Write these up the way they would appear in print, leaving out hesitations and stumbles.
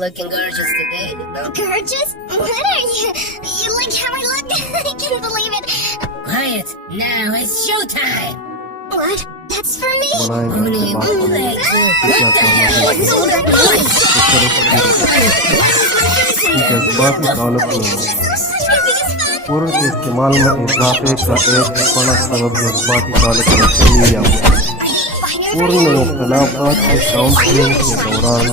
looking gorgeous today. Gorgeous? What are you? You like how I look? I can't believe it. Quiet. Now it's showtime. What? That's for me? Only one leg. What the hell is all that noise? जज्बाती ताल्लुक में पूर्ण के इस्तेमाल में इजाफे का एक बड़ा सबब जज्बाती ताल्लुक में कमी या पूर्ण में इख्तलाफात के काउंसलिंग के दौरान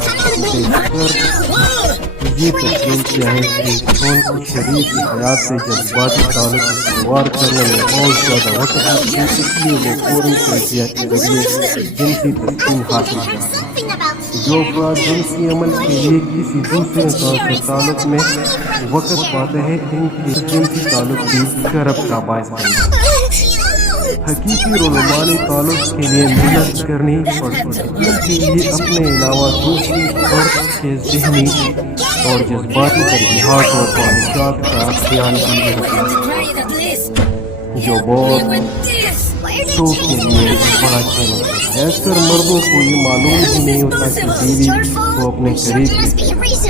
ये तस्लीम किया है कि कौन की शरीर की हयात से जज्बाती ताल्लुक इस्तेमाल करने में बहुत ज़्यादा वक्त लगती है, इसलिए वो पूर्ण तजजिया के जरिए जिनसी तस्लीम हासिल करता है। जो अफराद जिनसी अमल के लिए किसी दूसरे इंसान के ताल्लुक में वक्त पाते हैं, इनके जिनसी ताल्लुक भी करब का बायस बनता है। हकीकी रोमानी ताल्लुक के लिए मेहनत करनी पड़ती है, इसके लिए अपने अलावा दूसरी फर्द के ज़हनी और जज्बाती तरजीहात और ख्वाहिशात का ख्याल भी रखना जो बहुत शौक के लिए बड़ा चैलेंज है। अक्सर मर्दों को ये मालूम ही नहीं होता कि बीवी को अपने करीब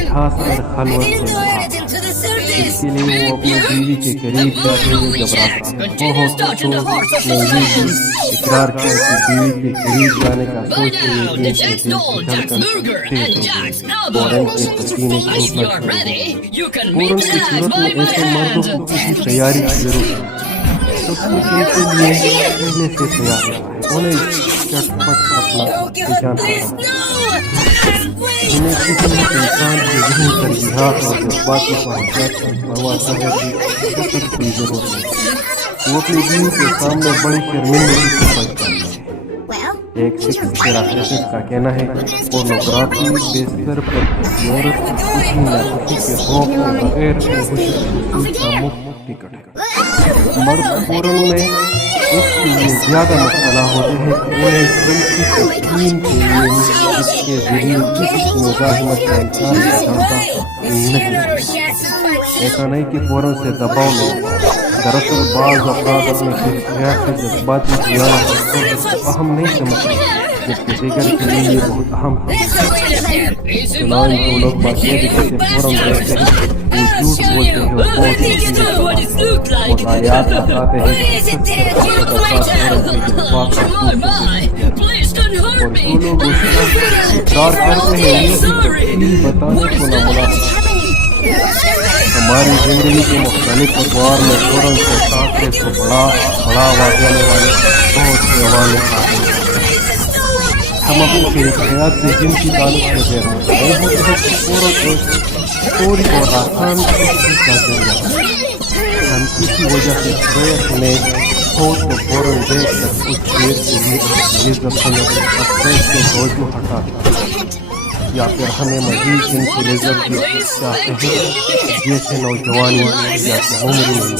खासकर खलवत से इसके लिए वो अपनी बीवी के करीब जाते हुए घबराता है। बहुत इकरार किया कि बीवी के करीब जाने का सोचते हुए दिल की धड़कन तेज हो और इनके पसीने छूटना शुरू हो। पूरन की सूरत में ऐसे मर्दों को किसी तैयारी की जरूरत है। सब कुछ इनके लिए पहले से तैयार है, उन्हें चटपट अपना इंतजाम करना है। इन्हें किसी इंसान के ज़हनी तरजीहात और जज्बाती ख्वाहिशात की परवाह करने की कोई ज़रूरत नहीं। वो अपनी बीवी के सामने बड़ी शर्मिंदगी से बचता है। एक सिख थेरापिस्ट का कहना है कि पोर्नोग्राफी बेस्तर पर किसी औरत की खुशी न खुशी के खौफ के बगैर खुशी का मुफ्त टिकट है। मर्द पूरन में इसके लिए ज़्यादा मुब्तला होते हैं कि उन्हें जिनकी तस्लीम के लिए इसके ज़रिए किसी की मुज़ाहिमत का इंसान करता नहीं। ऐसा नहीं कि फौरन से दबाव में दरअसल बाज़ अफराद अपने खिलाफ से जज्बाती ज़ियादत को अहम नहीं समझते, जबकि दीगर के लिए ये बहुत अहम है। चुनाव जो लोग बातें से फौरन रहते हैं, वो झूठ बोलते हैं और बहुत आयात बताते हैं और जो लोग इकरार करते हैं ये बताने को न मिला। हमारी जिंदगी के मुख्तलिफ अखबार में फौरन से ताक़त को बढ़ावा देने वाले बहुत से हवाले आते हैं। हम अपनी शरीक हयात से जिनकी ताल्लुक से दे रहे हैं फौरन एक थोड़ी और आसान चीज़ का जरिया हम किसी वजह से प्रयत में हो तो फौरन देख कर कुछ देर के लिए इज्जत करने से तवज्जो हटा देते हैं या फिर हमें मज़ीद जिनकी लज़्ज़त की चाहते हैं जैसे नौजवानी या उम्र में।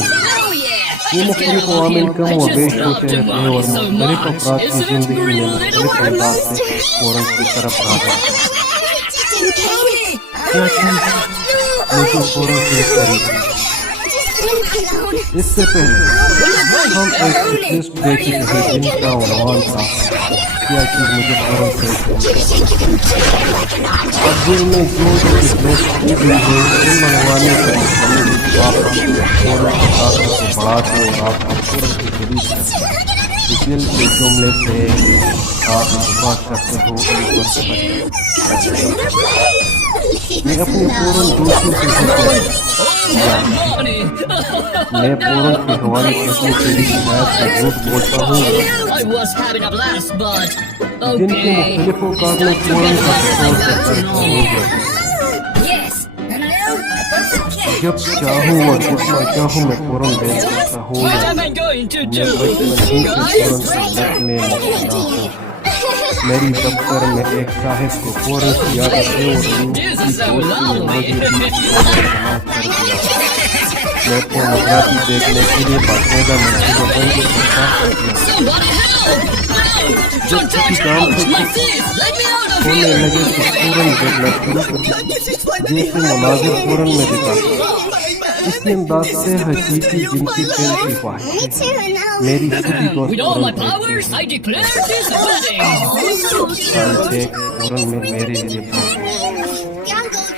ये मुख्तलिफ अवामिल कम व बेश होते रहते हैं और मुख्तलिफ अफराद की ज़िंदगी में मुख्तलिफ अंदाज से फौरन की तरफ भागते हैं। क्या चीज़ मुझे फौरन से करी? इससे पहले हम एक लिस्ट देख चुके हैं जिनका उन्वान था क्या चीज़ मुझे फौरन से अब दिल में जो लिस्ट की गई है उन मनवाने से फौरन से बढ़ाते और आपको फौरन के करीब दिल के जुमले से आप बात करते हो। मैं अपने पूर्ण दोस्तों से मैं पूर्ण के हवाले करने के लिए शिकायत का झूठ बोलता हूँ जिनके मुख्तलिफ औकात में पूर्ण का तस्वर करता हूँ। जब चाहूँ और जितना चाहूँ मैं पूर्ण दे सकता हूँ। मैं बचपन से पूर्ण से लड़ने मुबतला हूँ। मेरी दफ्तर में एक साहिब को फौरन की आदत है और उनकी दोस्ती ने मुझे भी तलाश कर दिया। मैं पोर्नोग्राफी देखने के लिए बाकायदा मंसूबाबंदी करता हूँ। जब किसी काम से होने लगे तो फौरन देखना शुरू कर दिया जैसे मुनाजिर फौरन में दिखाता। इसी अंदाज से हकीकी जिनकी प्रेम की ख्वाहिश मेरी सभी दोस्त फौरन में मेरे लिए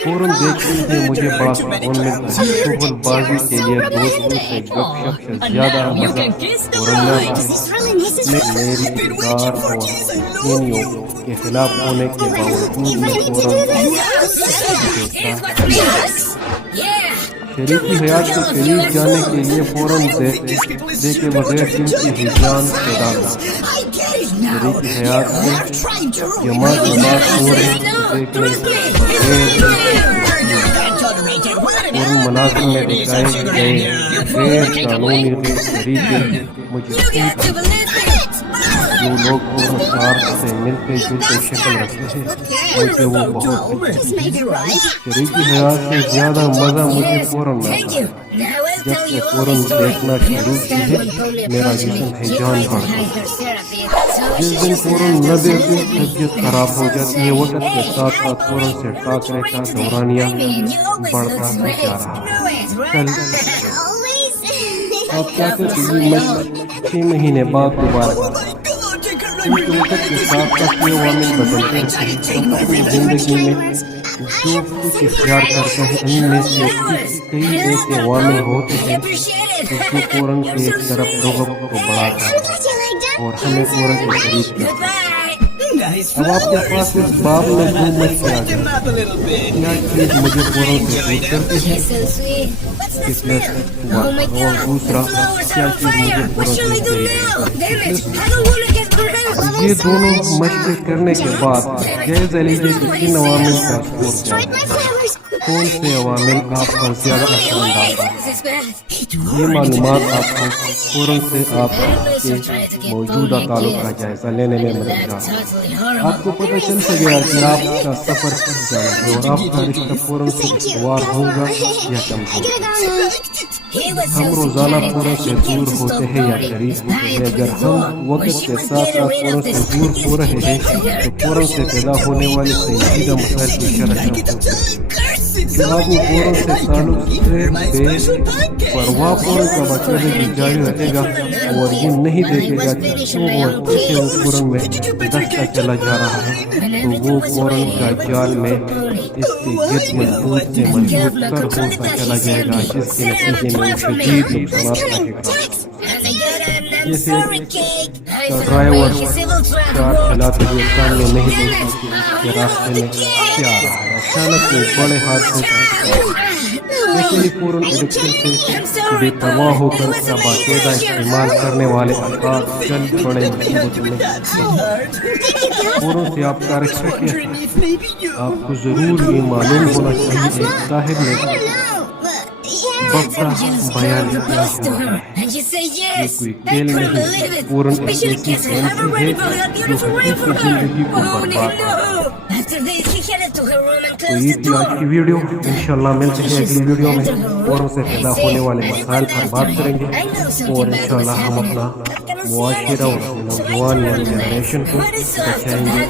فوراً دیکھتے ہی مجھے بڑا سکون ملتا ہے. شغل بازی کے لیے دوستوں سے گپ شپ سے زیادہ مزہ فوراً میں آتا ہے. میری کردار اور کینیوں کے خلاف ہونے کے باوجود میں فوراً شریکی حیات کے قریب جانے کے لیے فوراً دیکھے بغیر دل کی ہجان پیدا ہو. شریکی حیات میں جماعت ہو رہی دیکھنے اور مناظر میں دکھائے گئے غیر قانونی طریقے مجھے جو لوگ پورنسار سے ملتے جلتے شکل رکھتے ہیں مجھے وہ بہت شریکی حیات سے زیادہ مزہ مجھے فوراً آتا ہے. جب سے فوراً دیکھنا شروع کی ہے میرا جسم ہیجان بڑھ گیا. جس دن فوراً نہ دیکھوں طبیعت خراب ہو جاتی ہے. وقت کے ساتھ ساتھ فوراً سے ٹاکرے کا دورانیہ بڑھتا جا رہا ہے. آپ چاہتے تھے میں 6 مہینے بعد دوبارہ کیونکہ وقت کے ساتھ ساتھ یہ عوامل بدلتے رہتے ہیں. اپنی زندگی میں جو کچھ اختیار کرتے ہیں ان میں سے کئی ایسے عوامل ہوتے ہیں جو فوراً کی ایک طرف رغبت کو بڑھاتا ہے اور ہمیں فوراً کے قریب کرتا ہے. اب آپ کے پاس اس باب میں دو مشکلات ہیں. کیا چیز مجھے فوراً سے دور کرتی ہے اور دوسرا کیا چیز مجھے فوراً سے قریب کرتی ہے. یہ دونوں مشقیں کرنے کے بعد جائزہ لیجیے کہ کن عوامل کا اسکور کیا ہے. کون سے عوامل آپ پر زیادہ اثر انداز ہیں. یہ معلومات آپ کو فوراً سے آپ کے موجودہ تعلق کا جائزہ لینے میں مددگار ہے. آپ کو پتہ چل سکے گا کہ آپ کا سفر کس جانا ہے اور آپ کا رشتہ فوراً سے استوار ہوگا یا کمزور. ہم روزانہ فوراً سے دور ہوتے ہیں یا قریب ہوتے ہیں. اگر ہم وقت کے ساتھ ساتھ فوراً سے دور ہو رہے ہیں تو فوراً سے پیدا ہونے والی سنجیدہ مسائل کی شرح کم ہوتی ہے. جو آدمی فوراً سے تعلق سے بے پرواہ فوراً کا بچانے کی جاری رکھے گا اور یہ نہیں دیکھے گا کہ کیوں اور کیسے وہ فوراً میں دھستا چلا جا رہا ہے تو وہ فوراً کا جال میں اس کے گرد مضبوط سے مضبوط تر ہوتا چلا جائے گا جس کے نتیجے میں شدید نقصانات کا شکار. جیسے ڈرائیور کار چلاتے ہوئے سامنے نہیں دیکھتا کہ راستے میں کیا آ رہا ہے. اچانک وہ بڑے حادثے کا شکار. ایسے ہی فوراً ایڈکشن سے بے پرواہ ہو کر کا باقاعدہ استعمال کرنے والے افراد چند بڑے مصیبتوں میں فوراً سے آپ کا رشتہ کیا ہے. آپ کو ضرور یہ معلوم ہونا چاہیے کہ ظاہر میں بکرا بیان کیا ہوا ہے. یہ کوئی کھیل نہیں فوراً ایک ایسی فینسی ہے جو حقیقی زندگی کو برباد کرتا ہے. تو یہ تھی آج کی ویڈیو. انشاءاللہ ملتے ہیں اگلی ویڈیو میں. فوراً سے پیدا ہونے والے مسائل پر بات کریں گے اور انشاءاللہ ہم اپنا معاشرہ اور نوجوان یعنی جنریشن کو بچائیں گے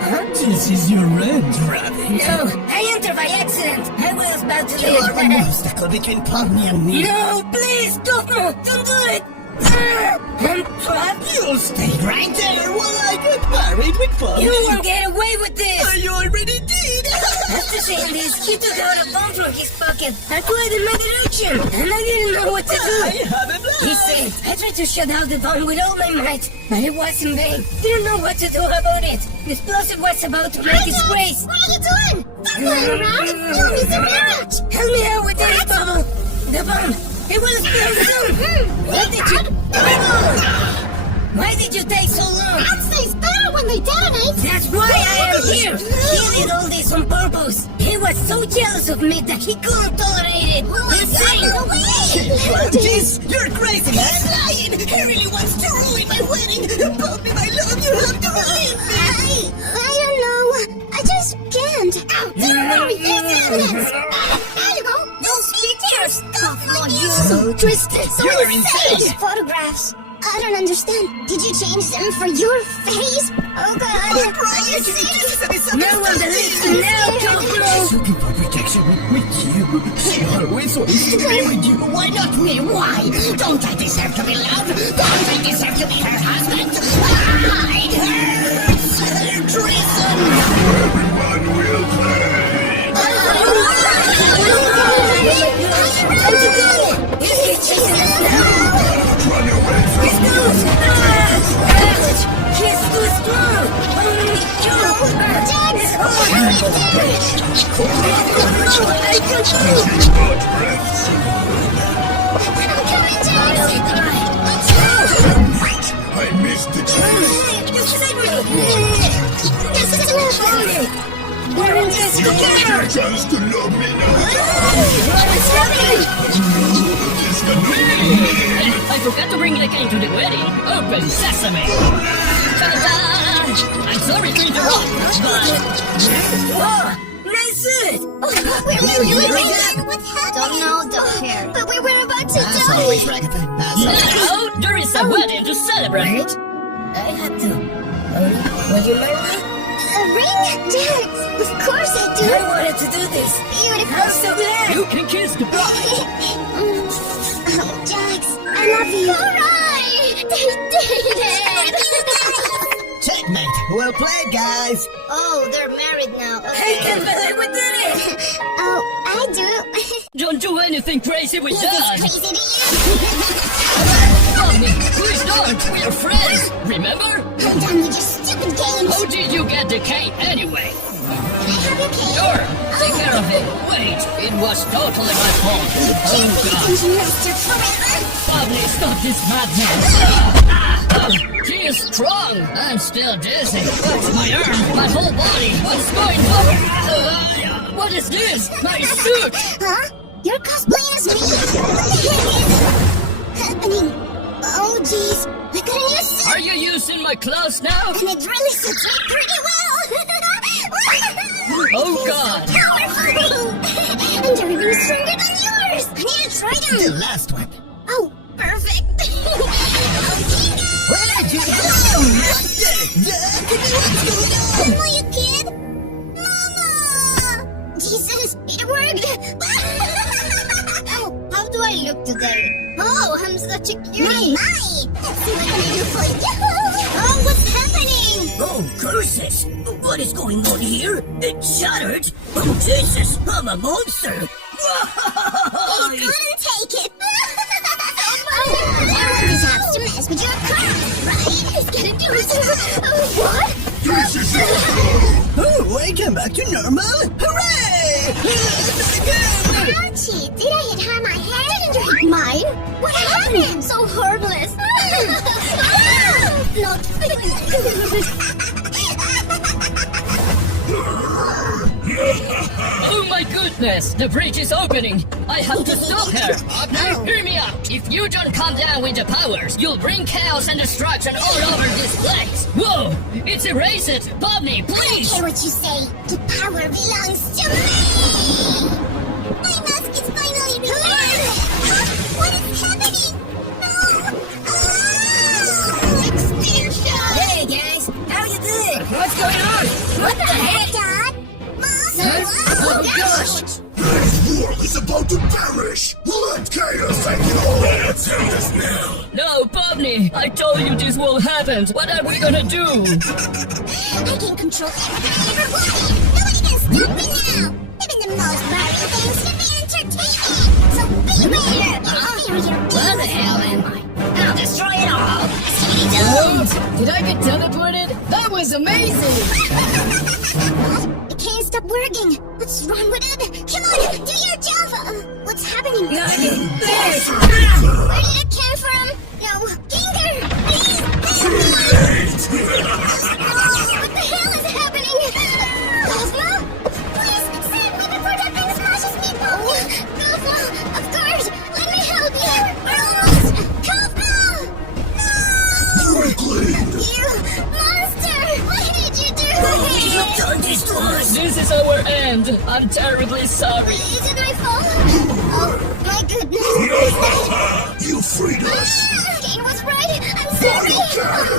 Huh? This is your rent, rabbit. No, I entered by accident. I was about to You are the obstacle between Pogny and me. No, please, don't do it. I'm trapped. You'll stay right there while I get married with Pogny. You won't get away with this. I already did. After saying this, he took out a bomb from his pocket and threw it in my direction, and I didn't know what to do. I have a plan. He said, I tried to shut out the bomb with all my might, but it was in vain. Didn't know what to do about it. The explosive was about to break its waist. What are you doing? Don't run around. You'll miss the marriage. Help me out with this bubble. The bomb. It will explode soon. What did you... Why did you take so long? Accidents better when they detonate. That's why I am here. He did all this on purpose. He was so jealous of me that he couldn't tolerate it. Insane. Jeez, you're crazy. He's lying. He really wants to ruin my wedding. Pogny, my love, you have to believe me. I don't know. I just can't. Don't worry, it's evidence. There you go. Don't speak to your stuff like you. So twisted. So You're insane! insane. These photographs. I don't understand. Did you change them for your face? Oh God! We're trying to see this No one believes in now, Goku. Looking for protection with you. She always wants to be with you. Why not me? Why? Don't I deserve to be loved? Don't I deserve to be her husband? Ah, it hurts! Treason! Everyone will play. Time to go. He's chasing us now. Run away from He's loose. He's too strong. Only you. It's I can you got breath. I missed the chance. You said me. This is enough. We're in this You together. get a chance to love me now. What's happening? This can I forgot to bring the cane to the wedding. Open sesame. Ta-da! I'm sorry to interrupt, but Whoa, nice suit. Where were you again? What happened? Don't know, don't care. But we were about to As die. always, Ragatha. As always. now there is a wedding to celebrate. I had to. Will you marry me? A ring? Jax, of course I do. I wanted to do this. Beautiful. I'm so glad. You can kiss the bride. Oh, Jax, I love you. Hooray! They did it! Checkmate. Well played, guys. Oh, they're married now. I can't believe we did it. Oh, I do. Don't do anything crazy with Is this that. crazy to you? Mommy, please don't. We are friends. Remember? I'm done with your stupid games. How did you get the cane anyway? Can I have your cake? Sure. Take care of it. Wait, it was totally my fault. Oh God. Attention master forever. Bobby, stop this madness. He is strong. I'm still dizzy. That's my arm, my whole body. What's going on? What is this? My suit. Huh? You're cosplaying as me? What the heck is happening? Oh, jeez. I got a new suit. Are you using my clothes now? And it really suits me pretty well. Oh God. Powerful. And they're even stronger than yours. I need to try The them. last one. Oh, perfect. Okay, Where did you go? What's going on? Are you kid? Mama! Jesus, it worked! Oh, how do I look today? Oh, I'm such a cutie! My! Let's see what I can do for you! Oh, what's happening? Oh, curses! What is going on here? It's shattered! Oh, Jesus! I'm a monster! You couldn't take it! Now this has to mess with your craft, right? It's gonna do it! What? This is your Oh, I came back to normal! Hooray! Ouchie! Did I hit her my head? Did you hit mine? What happened? So harmless! Not Oh my goodness, the bridge is opening. I have to stop her. Now hear me out. If you don't calm down with the powers, you'll bring chaos and destruction all over this place. Whoa, it's erase it. Bobby, I don't please. care what you say. The power belongs to me! My mask is finally repaired! What is happening? No! Ah! Extinction! Hey guys, how you doing? What's going on? What the heck? Dad? Mom? Oh gosh! This world is about to perish. Let chaos take it all. Let's end this now. No, Bobby, I told you this will happen. What are we gonna do? I can control everything I ever wanted! Nobody can stop me now! Even the most boring things can be entertaining! So beware! Inferior Where the hell am I? I'll destroy it all! Did I get teleported? That was amazing! It can't stop working! What's wrong with it? Come on, do your job! What's happening? Nothing. There's. Where did it come from? No, Ginger! Please! What the hell is happening? Cosmo? Please, save me before that thing smashes people! Cosmo, of course! Let me help you! We're almost... Cosmo! No! Quickly! You monster! What did you do? You've done this to us! This is our your end. I'm terribly sorry. Is it my fault? Oh, my goodness. You freed us! Kane was right. I'm sorry.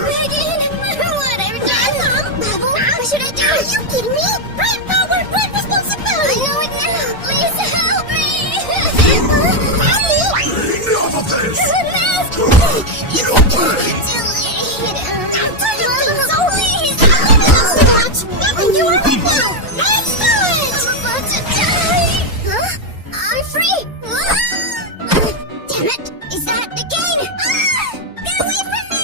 Megan, what I've done. Bubble, what should I do? Are you kidding me? Great power, great responsibility. I know it now. Please help me. Help me. Enough of this! Goodness. You'll pay! Too late. I'm tired of this. So please. Nothing you are right now. Let's do it. I'm about to die. Huh? I'm free. Damn it. Is that the Kane? Get away from me.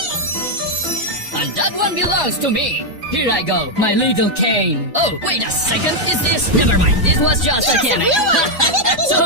And that one belongs to me. Here I go, my little cane. Oh, wait a second. Is this? Never mind. This was just a gimmick. So